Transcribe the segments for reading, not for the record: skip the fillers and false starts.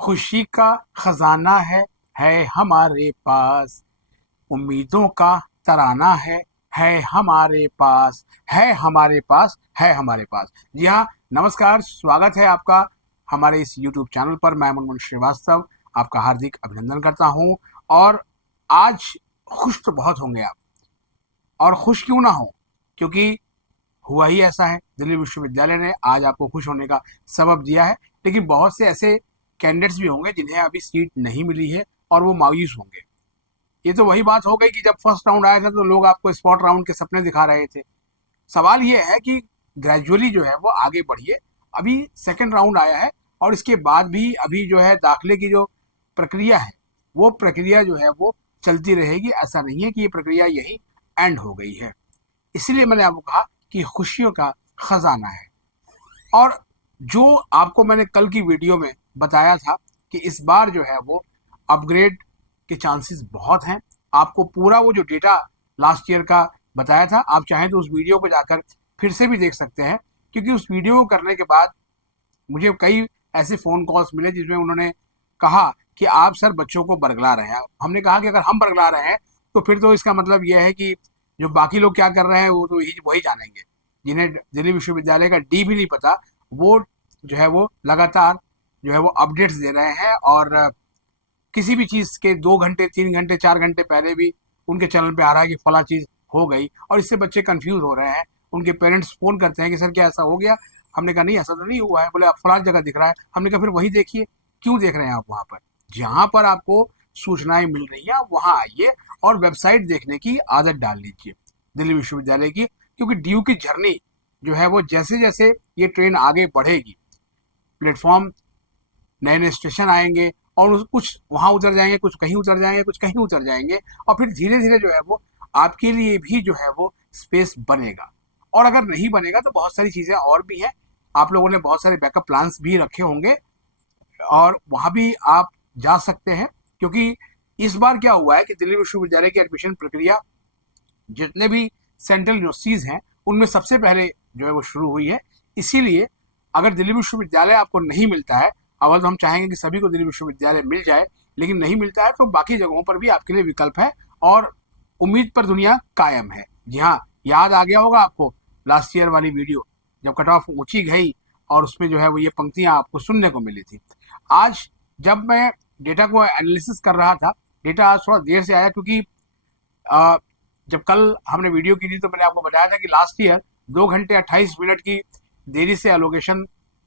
खुशी का खजाना है हमारे पास। उम्मीदों का तराना है हमारे पास, है हमारे पास, है हमारे पास। जी हाँ, नमस्कार, स्वागत है आपका हमारे इस YouTube चैनल पर। मैं मुनमुन श्रीवास्तव आपका हार्दिक अभिनंदन करता हूँ। और आज खुश तो बहुत होंगे आप, और खुश क्यों ना हो, क्योंकि हुआ ही ऐसा है। दिल्ली विश्वविद्यालय ने आज आपको खुश होने का सबब दिया है। लेकिन बहुत से ऐसे कैंडिडेट्स भी होंगे जिन्हें अभी सीट नहीं मिली है और वो मायूस होंगे। ये तो वही बात हो गई कि जब फर्स्ट राउंड आया था तो लोग आपको स्पॉट राउंड के सपने दिखा रहे थे। सवाल ये है कि ग्रेजुअली जो है वो आगे बढ़िए। अभी सेकंड राउंड आया है और इसके बाद भी अभी जो है दाखिले की जो प्रक्रिया है, वो प्रक्रिया जो है वो चलती रहेगी। ऐसा नहीं है कि ये प्रक्रिया यही एंड हो गई है। इसीलिए मैंने आपको कहा कि खुशियों का खजाना है। और जो आपको मैंने कल की वीडियो में बताया था कि इस बार जो है वो अपग्रेड के चांसेस बहुत हैं। आपको पूरा वो जो डेटा लास्ट ईयर का बताया था, आप चाहें तो उस वीडियो को जाकर फिर से भी देख सकते हैं। क्योंकि उस वीडियो को करने के बाद मुझे कई ऐसे फ़ोन कॉल्स मिले जिसमें उन्होंने कहा कि आप सर बच्चों को बरगला रहे हैं। हमने कहा कि अगर हम बरगला रहे हैं तो फिर तो इसका मतलब यह है कि जो बाकी लोग क्या कर रहे हैं वो तो वही जानेंगे। जिन्हें दिल्ली विश्वविद्यालय का डी भी नहीं पता, वो जो है वो लगातार जो है वो अपडेट्स दे रहे हैं। और किसी भी चीज़ के 2 घंटे 3 घंटे 4 घंटे पहले भी उनके चैनल पे आ रहा है कि फला चीज़ हो गई, और इससे बच्चे कंफ्यूज हो रहे हैं। उनके पेरेंट्स फ़ोन करते हैं कि सर क्या ऐसा हो गया। हमने कहा नहीं, ऐसा तो नहीं हुआ है। बोले आप फला जगह दिख रहा है। हमने कहा फिर वही देखिए। क्यों देख रहे हैं आप वहाँ पर? जहाँ पर आपको सूचनाएं मिल रही हैं आप वहाँ आइए और वेबसाइट देखने की आदत डाल लीजिए दिल्ली विश्वविद्यालय की। क्योंकि ड्यू की जर्नी जो है वो जैसे जैसे ये ट्रेन आगे बढ़ेगी, प्लेटफॉर्म नए नए स्टेशन आएंगे और कुछ वहां उतर जाएंगे, कुछ कहीं उतर जाएंगे, कुछ कहीं उतर जाएंगे। और फिर धीरे धीरे जो है वो आपके लिए भी जो है वो स्पेस बनेगा। और अगर नहीं बनेगा तो बहुत सारी चीज़ें और भी हैं। आप लोगों ने बहुत सारे बैकअप प्लान्स भी रखे होंगे और वहाँ भी आप जा सकते हैं। क्योंकि इस बार क्या हुआ है कि दिल्ली विश्वविद्यालय की एडमिशन प्रक्रिया जितने भी सेंट्रल यूनिवर्सिटीज़ हैं उनमें सबसे पहले जो है वो शुरू हुई है। इसीलिए अगर दिल्ली विश्वविद्यालय आपको नहीं मिलता है, अव्वल तो हम चाहेंगे कि सभी को दिल्ली विश्वविद्यालय मिल जाए, लेकिन नहीं मिलता है तो बाकी जगहों पर भी आपके लिए विकल्प है। और उम्मीद पर दुनिया कायम है। जी हाँ, याद आ गया होगा आपको लास्ट ईयर वाली वीडियो, जब कट ऑफ ऊंची गई और उसमें जो है वो ये पंक्तियां आपको सुनने को मिली थी। आज जब मैं डेटा को एनालिसिस कर रहा था, डेटा आज थोड़ा देर से आया क्योंकि अ, जब कल हमने वीडियो की थी तो मैंने आपको बताया था कि लास्ट ईयर 2 घंटे 28 मिनट की देरी से एलोकेशन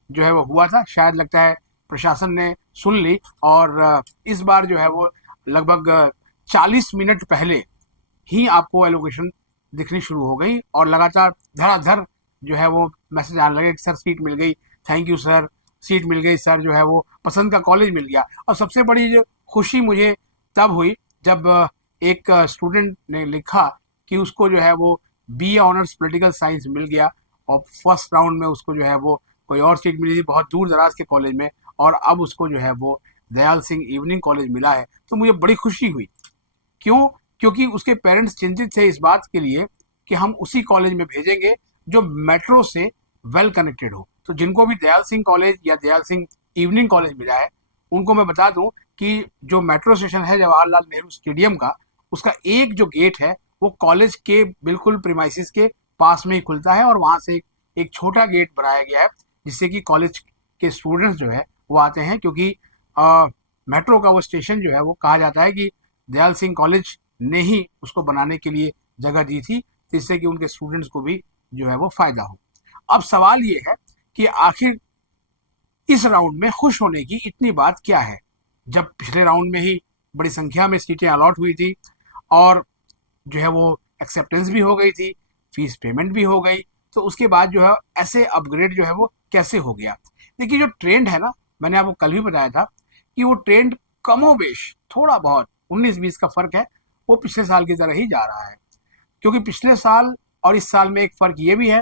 जो है वो हुआ था। शायद लगता है प्रशासन ने सुन ली और इस बार जो है वो लगभग 40 मिनट पहले ही आपको एलोकेशन दिखनी शुरू हो गई और लगातार धड़ाधड़ जो है वो मैसेज आने लगे कि सर सीट मिल गई, थैंक यू सर, सीट मिल गई सर, जो है वो पसंद का कॉलेज मिल गया। और सबसे बड़ी जो खुशी मुझे तब हुई जब एक स्टूडेंट ने लिखा कि उसको जो है वो बी ऑनर्स पॉलिटिकल साइंस मिल गया और फर्स्ट राउंड में उसको जो है वो कोई और सीट मिली थी बहुत दूर दराज के कॉलेज में, और अब उसको जो है वो दयाल सिंह इवनिंग कॉलेज मिला है। तो मुझे बड़ी खुशी हुई। क्यों? क्योंकि उसके पेरेंट्स चिंतित थे इस बात के लिए कि हम उसी कॉलेज में भेजेंगे जो मेट्रो से वेल कनेक्टेड हो। तो जिनको भी दयाल सिंह कॉलेज या दयाल सिंह इवनिंग कॉलेज मिला है, उनको मैं बता दूं कि जो मेट्रो स्टेशन है जवाहरलाल नेहरू स्टेडियम का, उसका एक जो गेट है वो कॉलेज के बिल्कुल प्रीमाइसिस के पास में ही खुलता है और वहां से एक छोटा गेट बनाया गया है जिससे कि कॉलेज के स्टूडेंट्स जो है वो आते हैं। क्योंकि मेट्रो का वो स्टेशन जो है वो कहा जाता है कि दयाल सिंह कॉलेज ने ही उसको बनाने के लिए जगह दी थी, जिससे कि उनके स्टूडेंट्स को भी जो है वो फायदा हो। अब सवाल ये है कि आखिर इस राउंड में खुश होने की इतनी बात क्या है, जब पिछले राउंड में ही बड़ी संख्या में सीटें अलॉट हुई थी और जो है वो एक्सेप्टेंस भी हो गई थी, फीस पेमेंट भी हो गई। तो उसके बाद जो है ऐसे अपग्रेड जो है वो कैसे हो गया? देखिए जो ट्रेंड है ना, मैंने आपको कल भी बताया था कि वो ट्रेंड कमोबेश थोड़ा बहुत 19-20 का फर्क है, वो पिछले साल की तरह ही जा रहा है। क्योंकि पिछले साल और इस साल में एक फ़र्क ये भी है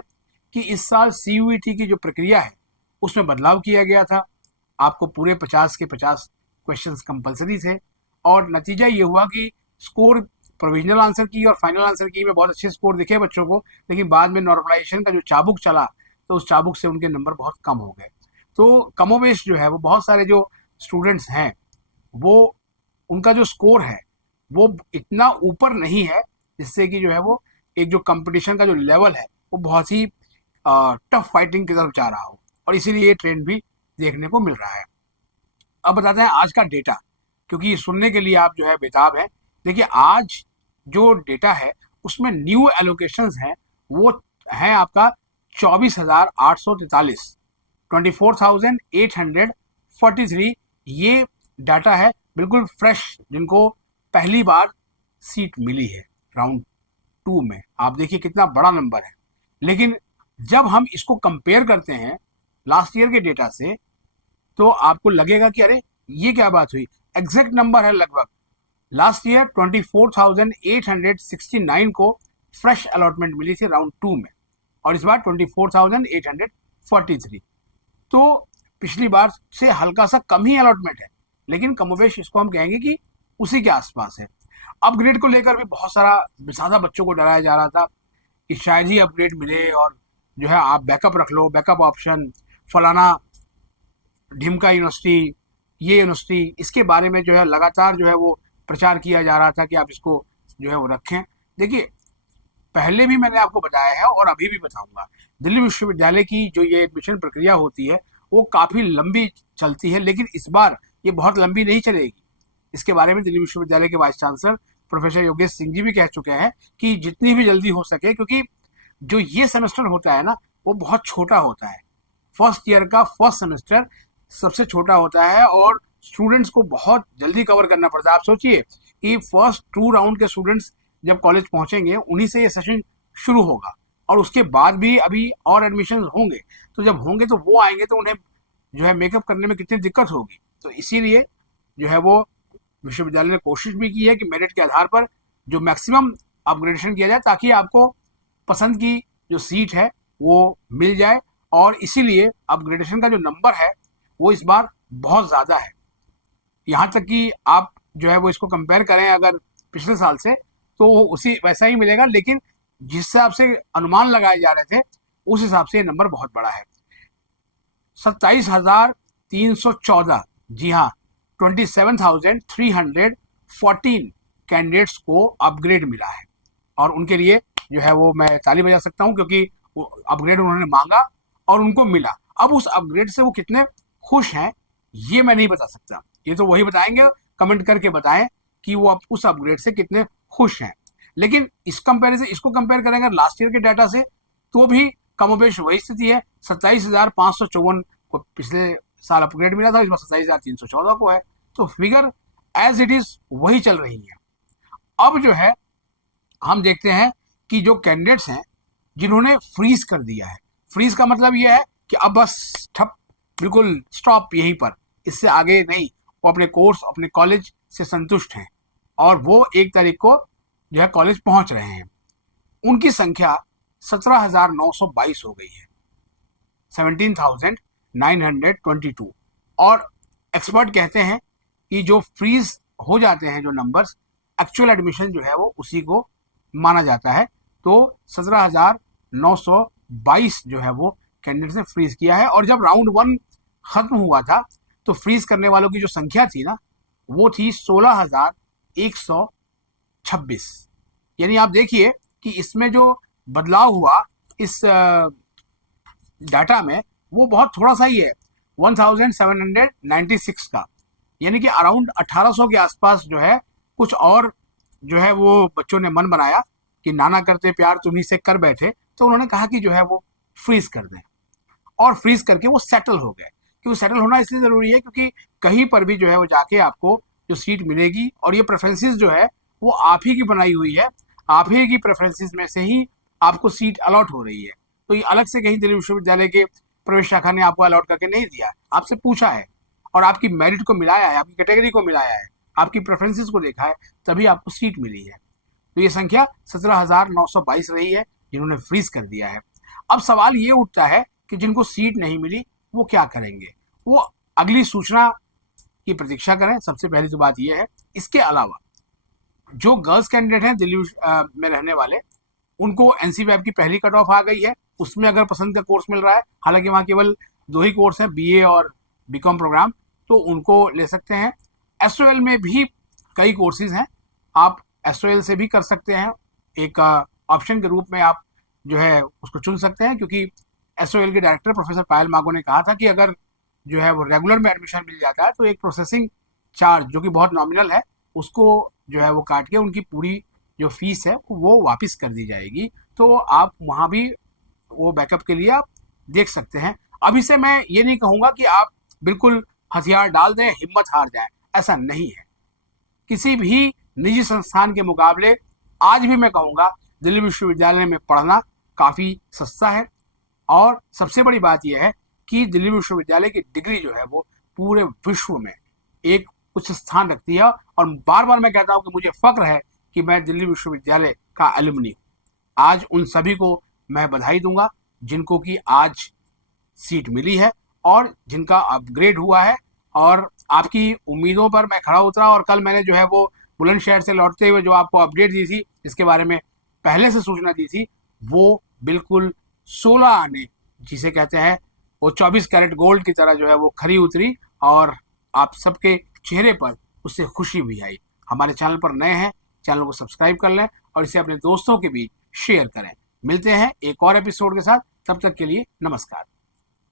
कि इस साल सीयूईटी की जो प्रक्रिया है उसमें बदलाव किया गया था। आपको पूरे 50 के 50 क्वेश्चंस कंपलसरी थे और नतीजा ये हुआ कि स्कोर प्रोविजनल आंसर की और फाइनल आंसर की में बहुत अच्छे स्कोर दिखे बच्चों को, लेकिन बाद में नॉर्मलाइजेशन का जो चाबुक चला तो उस चाबुक से उनके नंबर बहुत कम हो गए। तो कमोबेश जो है वो बहुत सारे जो स्टूडेंट्स हैं वो उनका जो स्कोर है वो इतना ऊपर नहीं है, जिससे कि जो है वो एक जो कंपटीशन का जो लेवल है वो बहुत ही टफ फाइटिंग की तरफ जा रहा हो, और इसीलिए ये ट्रेंड भी देखने को मिल रहा है। अब बताते हैं आज का डेटा, क्योंकि ये सुनने के लिए आप जो है बेताब हैं। देखिए आज जो डेटा है उसमें न्यू एलोकेशंस हैं वो हैं आपका 24,843, 24,843। ये डाटा है बिल्कुल फ्रेश, जिनको पहली बार सीट मिली है राउंड 2 में। आप देखिए कितना बड़ा नंबर है। लेकिन जब हम इसको कंपेयर करते हैं लास्ट ईयर के डेटा से, तो आपको लगेगा कि अरे ये क्या बात हुई। एग्जैक्ट नंबर है लगभग। लास्ट ईयर 24,869 को फ्रेश अलॉटमेंट मिली थी राउंड 2 में, और इस बार 24,843। तो पिछली बार से हल्का सा कम ही अलॉटमेंट है, लेकिन कमोवेश इसको हम कहेंगे कि उसी के आसपास है। अपग्रेड को लेकर भी बहुत ज़्यादा बच्चों को डराया जा रहा था कि शायद ही अपग्रेड मिले, और जो है आप बैकअप रख लो, बैकअप ऑप्शन, फलाना ढिमका यूनिवर्सिटी, ये यूनिवर्सिटी, इसके बारे में जो है लगातार जो है वो प्रचार किया जा रहा था कि आप इसको जो है वो रखें। देखिए पहले भी मैंने आपको बताया है और अभी भी बताऊंगा, दिल्ली विश्वविद्यालय की जो ये एडमिशन प्रक्रिया होती है वो काफ़ी लंबी चलती है, लेकिन इस बार ये बहुत लंबी नहीं चलेगी। इसके बारे में दिल्ली विश्वविद्यालय के vice chancellor professor Yogesh Singh ji भी कह चुके हैं कि जितनी भी जल्दी हो सके, क्योंकि जो ये सेमेस्टर होता है ना वो बहुत छोटा होता है। फर्स्ट ईयर का फर्स्ट सेमेस्टर सबसे छोटा होता है और स्टूडेंट्स को बहुत जल्दी कवर करना पड़ता है। आप सोचिए कि फर्स्ट 2 राउंड के स्टूडेंट्स जब कॉलेज पहुंचेंगे उन्हीं से ये सेशन शुरू होगा, और उसके बाद भी अभी और एडमिशन होंगे। तो जब होंगे तो वो आएंगे तो उन्हें जो है मेकअप करने में कितनी दिक्कत होगी। तो इसीलिए जो है वो विश्वविद्यालय ने कोशिश भी की है कि मेरिट के आधार पर जो मैक्सिमम अपग्रेडेशन किया जाए, ताकि आपको पसंद की जो सीट है वो मिल जाए। और इसीलिए अपग्रेडेशन का जो नंबर है वो इस बार बहुत ज़्यादा है। यहाँ तक कि आप जो है वो इसको कंपेयर करें अगर पिछले साल से, तो वो उसी वैसा ही मिलेगा, लेकिन जिस हिसाब से अनुमान लगाए जा रहे थे उस हिसाब से ये नंबर बहुत बड़ा है। 27,314, जी हाँ 27,314 कैंडिडेट्स को अपग्रेड मिला है, और उनके लिए जो है वो मैं ताली बजा सकता हूँ, क्योंकि वो अपग्रेड उन्होंने मांगा और उनको मिला। अब उस अपग्रेड से वो कितने खुश हैं ये मैं नहीं बता सकता, ये तो वही बताएंगे, कमेंट करके बताएं कि वो उस अपग्रेड से कितने खुश हैं। लेकिन इसको कंपेयर करेंगे लास्ट ईयर के डाटा से, तो भी कमोबेश वही स्थिति है। 27,554 को पिछले साल अपग्रेड मिला था, इस बार 27,314 को है। तो फिगर एज इट इज वही चल रही है। अब जो है हम देखते हैं कि जो कैंडिडेट्स हैं जिन्होंने फ्रीज कर दिया है, फ्रीज का मतलब ये है कि अब बस ठप, बिल्कुल स्टॉप यहीं पर, इससे आगे नहीं, वो अपने कोर्स अपने कॉलेज से संतुष्ट हैं और वो 1 तारीख को जो है कॉलेज पहुंच रहे हैं, उनकी संख्या 17,922 हो गई है, 17,922। और एक्सपर्ट कहते हैं कि जो फ्रीज हो जाते हैं जो नंबर्स, एक्चुअल एडमिशन जो है वो उसी को माना जाता है। तो 17,922 जो है वो कैंडिडेट्स ने फ्रीज किया है। और जब राउंड 1 खत्म हुआ था तो फ्रीज करने वालों की जो संख्या थी ना वो थी 16,126। यानी आप देखिए कि इसमें जो बदलाव हुआ इस डाटा में वो बहुत थोड़ा सा ही है, 1796 का, यानी कि अराउंड 1800 के आसपास जो है कुछ और जो है वो बच्चों ने मन बनाया कि नाना करते प्यार तुम्ही से कर बैठे, तो उन्होंने कहा कि जो है वो फ्रीज कर दें, और फ्रीज करके वो सेटल हो गए। क्योंकि सेटल होना इसलिए ज़रूरी है क्योंकि कहीं पर भी जो है वो जाके आपको जो सीट मिलेगी, और ये प्रेफरेंसेस जो है वो आप ही की बनाई हुई है, आप ही की प्रेफरेंसेस में से ही आपको सीट अलॉट हो रही है। तो ये अलग से कहीं दिल्ली विश्वविद्यालय के प्रवेश शाखा ने आपको अलॉट करके नहीं दिया, आपसे पूछा है और आपकी मेरिट को मिलाया है, आपकी कैटेगरी को मिलाया है, आपकी प्रेफरेंसेस को देखा है, तभी आपको सीट मिली है। तो ये संख्या 17,922 रही है जिन्होंने फ्रीज कर दिया है। अब सवाल ये उठता है कि जिनको सीट नहीं मिली वो क्या करेंगे, वो अगली सूचना की प्रतीक्षा करें। सबसे पहली तो बात यह है। इसके अलावा जो गर्ल्स कैंडिडेट हैं दिल्ली में रहने वाले, उनको एनसीपैप की पहली कट ऑफ आ गई है। उसमें अगर पसंद का कोर्स मिल रहा है, हालांकि वहाँ केवल 2 ही कोर्स हैं, बीए और बीकॉम प्रोग्राम, तो उनको ले सकते हैं। SOL में भी कई कोर्सेज हैं, आप SOL से भी कर सकते हैं। एक ऑप्शन के रूप में आप जो है उसको चुन सकते हैं, क्योंकि SOL के डायरेक्टर प्रोफेसर पायल मागो ने कहा था कि अगर जो है वो रेगुलर में एडमिशन मिल जाता है तो एक प्रोसेसिंग चार्ज जो कि बहुत नॉमिनल है उसको जो है वो काट के उनकी पूरी जो फीस है वो वापस कर दी जाएगी। तो आप वहाँ भी वो बैकअप के लिए आप देख सकते हैं। अभी से मैं ये नहीं कहूँगा कि आप बिल्कुल हथियार डाल दें, हिम्मत हार जाए, ऐसा नहीं है। किसी भी निजी संस्थान के मुकाबले आज भी मैं कहूँगा दिल्ली विश्वविद्यालय में पढ़ना काफ़ी सस्ता है। और सबसे बड़ी बात यह है कि दिल्ली विश्वविद्यालय की डिग्री जो है वो पूरे विश्व में एक उच्च स्थान रखती है। और बार बार मैं कहता हूँ कि मुझे फक्र है कि मैं दिल्ली विश्वविद्यालय का एलुमनी हूँ। आज उन सभी को मैं बधाई दूंगा जिनको कि आज सीट मिली है और जिनका अपग्रेड हुआ है। और आपकी उम्मीदों पर मैं खड़ा उतरा, और कल मैंने जो है वो बुलंदशहर से लौटते हुए जो आपको अपडेट दी थी, जिसके बारे में पहले से सूचना दी थी, वो बिल्कुल 16 आने जिसे कहते हैं वो 24 कैरेट गोल्ड की तरह जो है वो खरी उतरी, और आप सबके चेहरे पर उससे खुशी भी आई। हमारे चैनल पर नए हैं, चैनल को सब्सक्राइब कर लें और इसे अपने दोस्तों के बीच शेयर करें। मिलते हैं एक और एपिसोड के साथ, तब तक के लिए नमस्कार।